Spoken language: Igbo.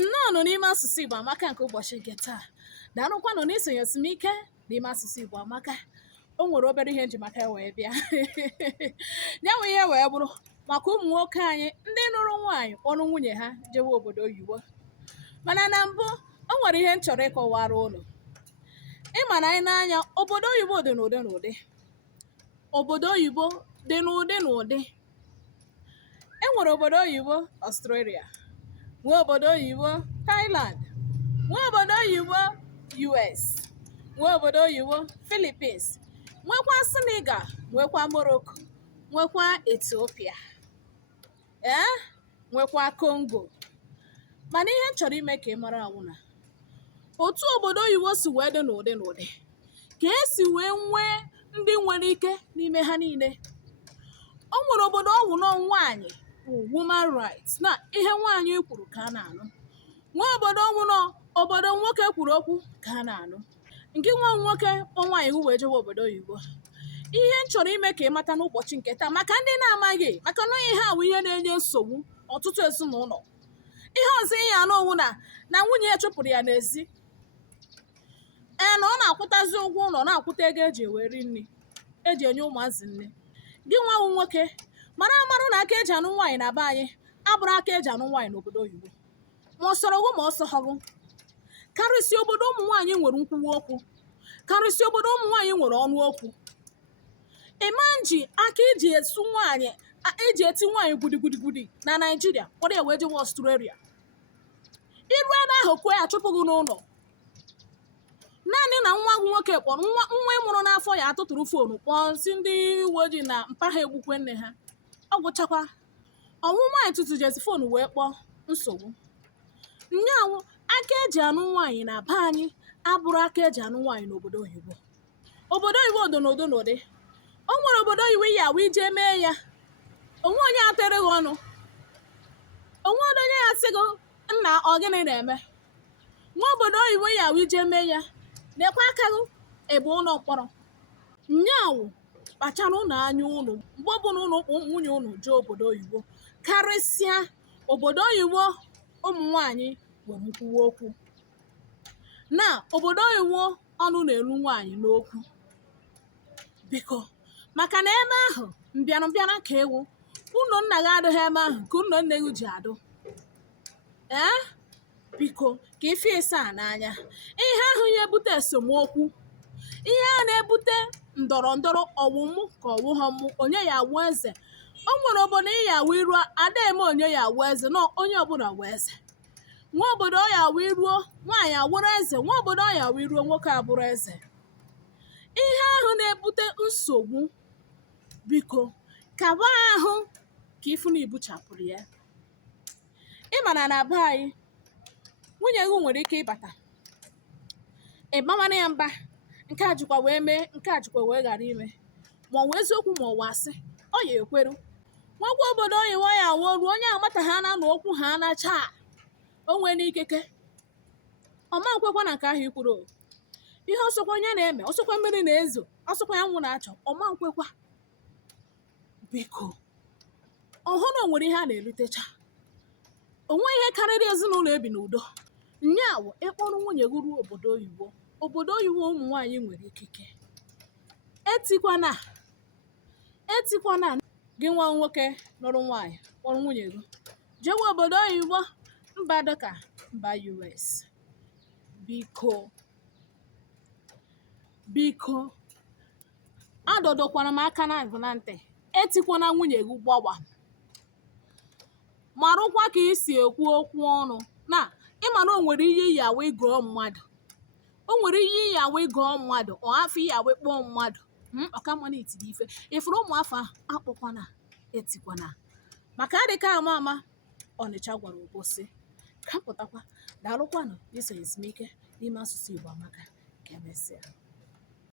Nnọọ n'ime asụsụ Igbo amaka nke ụbọchị nke taa. Daalụkwanụ n'isonye ike n'ime asụsụ Igbo amaka. O nwere obere ihe nji maka wee bịa. Ya nwe ihe wee bụrụ maka ụmụ nwoke anyị ndị nụrụ nwaanyị kpọrọ nwunye ha jewe obodo oyibo. Mana na mbụ, o nwere ihe m chọrọ ịkọwara ụlọ. Ịma na anyị n'anya, obodo oyibo dị n'ụdị n'ụdị. Obodo oyibo dị n'ụdị n'ụdị. E nwere obodo oyibo Australia, nwee obodo oyibo Thailand, nwee obodo oyibo US, nwee obodo oyibo Philippines, nwekwa Senegal, nwekwa Morocco, nwekwa Ethiopia, nwekwa Congo. Mana ihe m chọrọ ime ka ị mara awụ na otu obodo oyibo si wee dị n'ụdị n'ụdị ka esi wee nwee ndị nwere ike n'ime ha niile. O nwere obodo ọwụ nọ nwaanyị bụ woman rights, na ihe nwaanyị kwuru ka a na-anụ. Nwee obodo ọwụ nọ obodo nwoke kwuru okwu ka a na-anụ. Nke nwa nwoke kpọ nwaanyị wee jewe obodo oyibo. Ihe m chọrọ ime ka ị mata n'ụbọchị nke taa, maka ndị na-amaghị, maka na ihe a bụ ihe na-enye nsogbu ọtụtụ ezinụlọ. Ihe ọzọ ihe anụ owu na nwunye ya chụpụrụ ya n'ezi, na ọ na-akwụtazi ụgwọ ụlọ, na-akwụta ego eji eweri nri, eji enye ụmụazị nne. Gị nwanwu nwoke mara amarụ na aka eji anụ nwaanyị na be anyị abụrụ aka eji anụ nwaanyị n'obodo oyibo. Ma ọ sọrọ gụ ma ọ sọghọgụ. Karịsịa obodo ụmụ nwaanyị nwere nkwuwa okwu, karịsịa obodo ụmụ nwaanyị nwere ọnụ okwu. Ịma nji aka iji esu nwaanyị, eji eti nwaanyị gudigudi na Naịjirịa kpọrọ ya wee jewe Australia. Iru ebe ahụ kwuo ya chụpụ gị n'ụlọ. Naanị na nwa gị nwoke kpọrọ nwa ị mụrụ n'afọ ya atụtụrụ foonu kpọọ nsị ndị uwe ojii na mpa ha egbukwe nne ha. Ọ gwụchakwa ọnwụ nwaanyị tụtụ jezi foonu wee kpọọ nsogbu. Nyaawụ aka eji anụ nwaanyị na be anyị abụrụ aka eji anụ nwaanyị n'obodo oyibo. Obodo oyibo dị n'ụdị n'ụdị. O nwere obodo oyibo ya wee ije mee ya, onwe onye atụrụ gị ọnụ, onwe onye ya sị gị nna ọ gịnị na-eme. Nwa obodo oyibo ya wee ije mee ya, nekwa aka gị ebe ụlọ mkpọrọ. Nyaawụ kpachara ụnụ anya ụnụ mgbe ọ bụla ụnụ nwunye ụnụ jee obodo oyibo, karịsịa obodo oyibo ụmụ nwaanyị nwere nkwuwa okwu. Na obodo oyibo ọnụ na-eru nwaanyị n'okwu. Biko, maka na ebe ahụ mbịara ka ewu, ụlọ nna gị adịghị ebe ahụ ka ụlọ nne gị ji adụ. Biko ka ife ịsa a n'anya. Ihe ahụ ya ebute esemokwu, ihe a na-ebute ndọrọ ndọrọ ọwụmụ ka ọwụghọmụ, onye ya awụ eze. O nwere obodo ị ya awụ iruo ada eme onye ya awụ eze, na onye ọbụla wụ eze. Nwa obodo ọ ya awụ iruo nwaanyị awụrụ eze, nwa obodo ọ ya awụ iruo nwoke abụrụ eze. Ihe ahụ na-ebute nsogbu, biko kaba ahụ ka ifu na ibuchapụrụ ya. Ịmana na be anyị, nwunye gị nwere ike ịbata, ịbamana ya mba, nke a jikwa wee mee, nke a jikwa wee ghara ime, ma ọ wụ eziokwu ma ọ wụ asị, ọ ya ekweru. Nwagwa obodo oyibo ya awụ oru onye amata ha na okwu ha anacha, o nwee n'ikeke ọma nkwekwa na nke ahụ ikwuru. Ihe ọsọkwa onye na-eme, ọsọkwa mmiri na-ezo, ọsọkwa ya nwụ na-achọ, ọma nkwekwa. Biko ọhụ na o nwere ihe a na-erutecha, onwe ihe karịrị ezinụlọ ebi n'udo. Nyaawụ ịkpọrọ nwunye gị ruo obodo oyibo, obodo oyibo ụmụ nwaanyị nwere ikike. Etikwana gị nwa nwoke nụrụ nwaanyị kpọrọ nwunye gị jewe obodo oyibo, mba dịka mba US. Biko adọdọkwara m aka na ntị, etikwana nwunye gị gbawa. Marụkwa ka isi ekwu okwu ọnụ, na ịma na o nwere ihe iyi awa ịgọọ mmadụ, o nwere ihe iyi awa ịgọọ mmadụ, ọ afọ iyi awa ịkpọọ mmadụ. Ọkamana itiri ife ifuru ụmụ afọ ahụ akpọkwana, etikwana, maka adịka ama Ọnịcha gwara ụbọchị ka pụtakwa. Daalụkwanụ n'iso ezumike n'ime asụsụ Igbo amaka. Ka emesịa.